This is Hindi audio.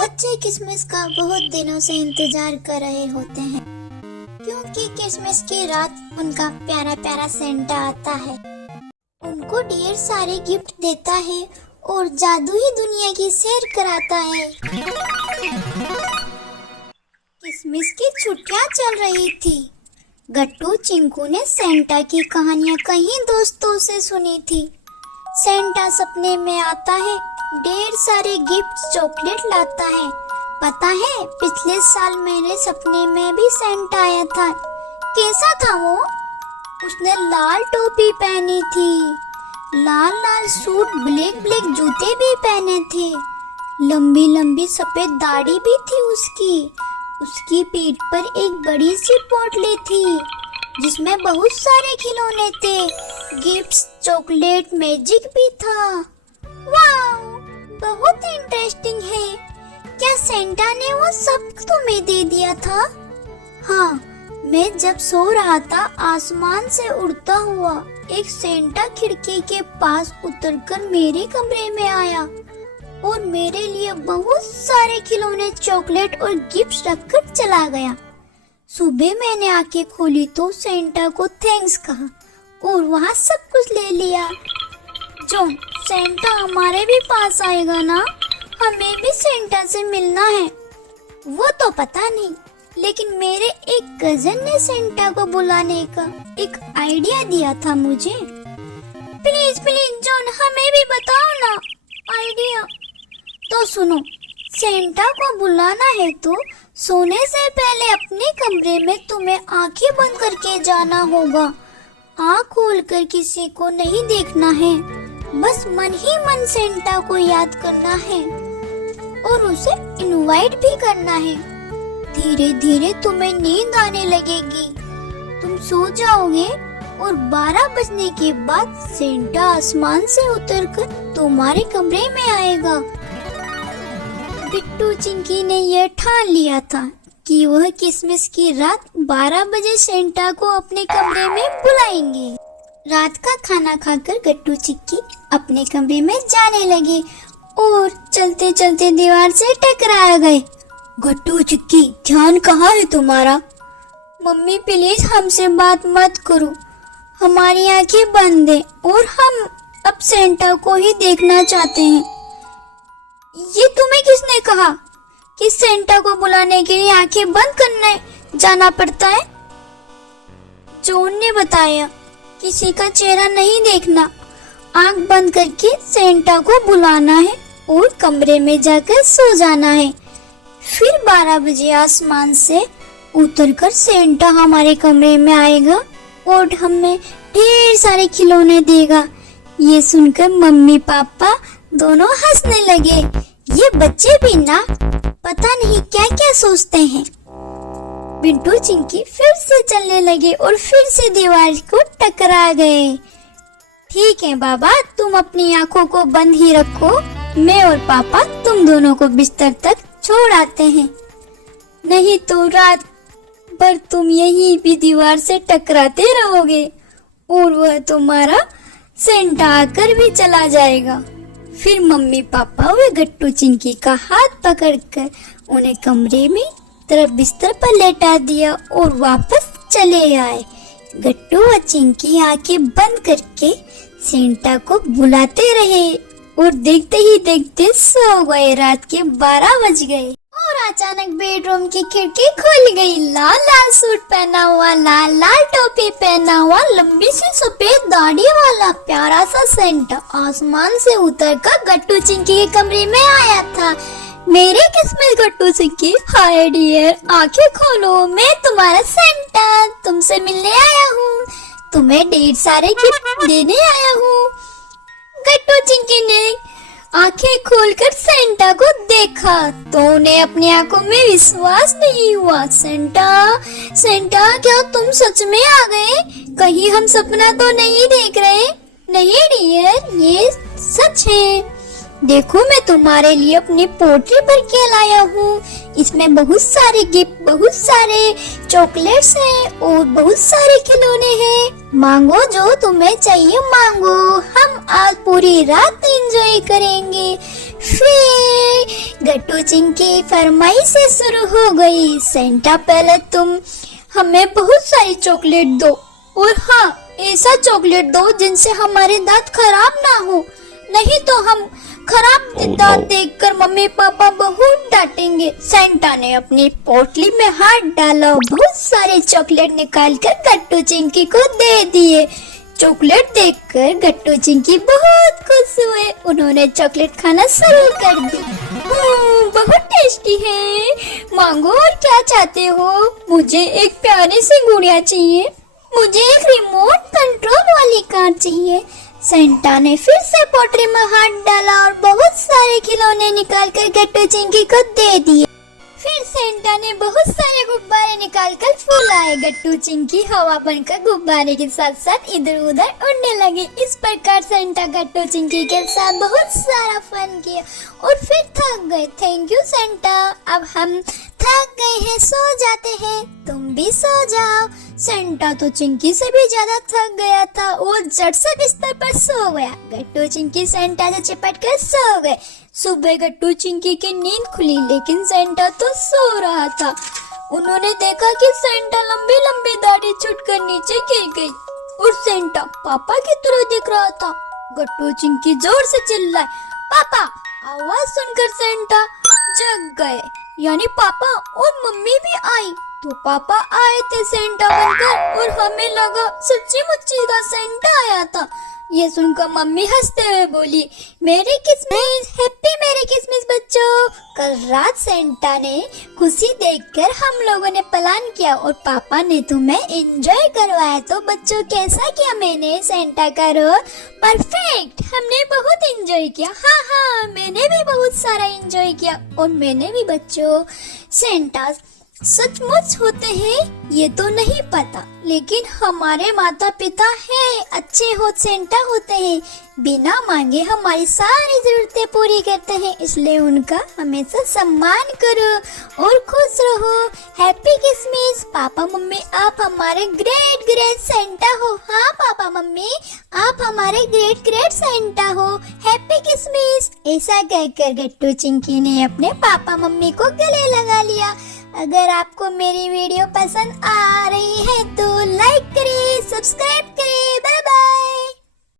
बच्चे किसमिस का बहुत दिनों से इंतजार कर रहे होते हैं, क्योंकि किसमिस की रात उनका प्यारा प्यारा सेंटा आता है, उनको ढेर सारे गिफ्ट देता है और जादुई दुनिया की सैर कराता है। किसमिस की छुट्टियां चल रही थी। गट्टू चिंकू ने सेंटा की कहानियां कई दोस्तों से सुनी थी। सेंटा सपने में आता है, ढेर सारे गिफ्ट चॉकलेट लाता है। पता है, पिछले साल मेरे सपने में भी सेंटा आया था। कैसा था वो? उसने लाल टोपी पहनी थी, लाल लाल सूट, ब्लैक ब्लैक जूते भी पहने थे, लंबी लंबी सफेद दाढ़ी भी थी उसकी पीठ पर एक बड़ी सी पोटली थी जिसमें बहुत सारे खिलौने थे, गिफ्ट्स, चॉकलेट, मैजिक भी था। वाह, बहुत इंटरेस्टिंग है। क्या सेंटा ने वो सब तुम्हें दे दिया था? हाँ, मैं जब सो रहा था, आसमान से उड़ता हुआ एक सेंटा खिड़की के पास उतरकर मेरे कमरे में आया और मेरे लिए बहुत सारे खिलौने, चॉकलेट और गिफ्ट्स रखकर चला गया। सुबह मैंने आंखें खोली तो सेंटा को थैंक्स कहा और वहाँ सब कुछ ले लिया। जॉन, सेंटा हमारे भी पास आएगा ना? हमें भी सेंटा से मिलना है। वो तो पता नहीं, लेकिन मेरे एक कजन ने सेंटा को बुलाने का एक आइडिया दिया था मुझे। प्लीज प्लीज जॉन, हमें भी बताओ ना आइडिया। तो सुनो, सेंटा को बुलाना है तो सोने से पहले अपने कमरे में तुम्हें आंखें बंद करके जाना होगा। आँख खोलकर किसी को नहीं देखना है, बस मन ही मन सेंटा को याद करना है और उसे इनवाइट भी करना है। धीरे धीरे तुम्हें नींद आने लगेगी, तुम सो जाओगे और 12 बजने के बाद सेंटा आसमान से उतरकर तुम्हारे कमरे में आएगा। बिट्टू चिंकी ने यह ठान लिया था कि वह किसमिस की रात 12 बजे सेंटा को अपने कमरे में बुलाएंगे। रात का खाना खाकर गट्टू चिक्की अपने कमरे में जाने लगे और चलते चलते दीवार से टकरा गए। गट्टू चिक्की, ध्यान कहाँ है तुम्हारा? मम्मी प्लीज हमसे बात मत करो, हमारी आंखें बंद है और हम अब सेंटा को ही देखना चाहते हैं। ये तुम्हें किसने कहा कि सेंटा को बुलाने के लिए आंखें बंद करने जाना पड़ता है? जॉन ने बताया, किसी का चेहरा नहीं देखना, आंख बंद करके सेंटा को बुलाना है और कमरे में जाकर सो जाना है। फिर 12 बजे आसमान से उतरकर सेंटा हमारे कमरे में आएगा और हमें ढेर सारे खिलौने देगा। ये सुनकर मम्मी पापा दोनों हंसने लगे। ये बच्चे भी ना पता नहीं क्या क्या सोचते हैं। बिट्टू चिंकी फिर से चलने लगे और फिर से दीवार को टकरा गए। ठीक है बाबा, तुम अपनी आंखों को बंद ही रखो, मैं और पापा तुम दोनों को बिस्तर तक छोड़ आते हैं, नहीं तो रात भर तुम यहीं भी दीवार से टकराते रहोगे और वह तुम्हारा सेंटा आकर भी चला जाएगा। फिर मम्मी पापा वे गट्टू चिंकी का हाथ पकड़कर उन्हें कमरे में तरफ बिस्तर पर लेटा दिया और वापस चले आए। गट्टू व चिंकी आंखें बंद करके सेंटा को बुलाते रहे और देखते ही देखते सो गए। रात के 12 बज गए और अचानक बेडरूम की खिड़की खुल गई। लाल लाल सूट पहना हुआ, लाल लाल टोपी पहना हुआ, लंबी सी सफेद दाढ़ी वाला प्यारा सा सेंटा आसमान से उतरकर गट्टू चिंकी के कमरे में आया था। मेरे किस्मत गट्टू चिंकी, हाय डियर, आंखें खोलो, मैं तुम्हारा सेंटा तुमसे मिलने आया हूँ, तुम्हें ढेर सारे गिफ्ट देने आया हूँ। गट्टू चिंकी ने आंखें खोलकर सेंटा को देखा तो उन्हें अपनी आंखों में विश्वास नहीं हुआ। सेंटा, क्या तुम सच में आ गए? कहीं हम सपना तो नहीं देख रहे? नहीं डियर, ये सच है। देखो, मैं तुम्हारे लिए अपनी पोटली भर के लाया हूँ। इसमें बहुत सारे गिफ्ट, बहुत सारे चॉकलेट्स हैं और बहुत सारे खिलौने हैं। मांगो, जो तुम्हें चाहिए मांगो, हम आज पूरी रात एंजॉय करेंगे। फिर गट्टू चिंकी फरमाइश से शुरू हो गई। सेंटा पहले तुम हमें बहुत सारी चॉकलेट दो, और हाँ ऐसा चॉकलेट दो जिनसे हमारे दांत खराब ना हो, नहीं तो हम खराब दांत देखकर मम्मी पापा बहुत डांटेंगे। सेंटा ने अपनी पोटली में हाथ डाला, बहुत सारे चॉकलेट निकालकर गट्टू चिंकी को दे दिए। चॉकलेट देखकर गट्टू चिंकी बहुत खुश हुए। उन्होंने चॉकलेट खाना शुरू कर दी। बहुत टेस्टी है, मांगो और क्या चाहते हो? मुझे एक प्यारी सी गुड़िया चाहिए, मुझे एक रिमोट कंट्रोल वाली कार चाहिए। सेंटा ने फिर से पोटली में हाथ डाला और बहुत सारे खिलौने निकालकर गट्टू चिंकी को दे दिए। फिर सेंटा ने बहुत सारे गुब्बारे निकालकर फुलाए। गट्टू चिंकी हवा बनकर गुब्बारे के साथ साथ इधर उधर उड़ने लगी। इस प्रकार सेंटा गट्टू चिंकी के साथ बहुत सारा फन किया और फिर थक गए। थैंक यू सेंटा, अब हम थक गए हैं, सो जाते हैं, तुम भी सो जाओ। सेंटा तो चिंकी से भी ज्यादा थक गया था, वो झट से बिस्तर पर सो गया। गट्टू चिंकी सेंटा से चिपट कर सो गए। सुबह गट्टू चिंकी की नींद खुली, लेकिन सेंटा तो सो रहा था। उन्होंने देखा कि सेंटा लंबी लंबी दाढ़ी छूटकर नीचे गिर गई और सेंटा पापा की तरह दिख रहा था। गट्टू चिंकी जोर से चिल्लाए, पापा! आवाज सुनकर सेंटा जग गए, यानी पापा और मम्मी भी आई। तो पापा आए थे सेंटा बनकर और हमें लगा सच्ची मुच्ची का सेंटा आया था। ये सुनकर मम्मी हंसते हुए बोली, मेरी किस्मत, हैप्पी मेरी किस्मत बच्चों। कल रात सेंटा ने खुशी देखकर हम लोगों ने प्लान किया और पापा ने तुम्हें एंजॉय करवाया। तो बच्चों कैसा किया मैंने सेंटा का रोल? परफेक्ट, हमने बहुत एंजॉय किया। हाँ, मैंने भी बहुत सारा एंजॉय किया। और मैंने भी बच्चों। सेंटा सचमुच होते हैं ये तो नहीं पता, लेकिन हमारे माता पिता हैं, अच्छे हो सेंटा होते हैं, बिना मांगे हमारी सारी जरूरतें पूरी करते हैं, इसलिए उनका हमेशा सम्मान करो और खुश रहो। हैप्पी क्रिसमस पापा मम्मी, आप हमारे ग्रेट ग्रेट सेंटा हो। हाँ पापा मम्मी, आप हमारे ग्रेट ग्रेट सेंटा हो। Happy Christmas. ऐसा कहकर गट्टू चिंकी ने अपने पापा मम्मी को गले लगा लिया। अगर आपको मेरी वीडियो पसंद आ रही है तो लाइक करें, सब्सक्राइब करें। Bye bye.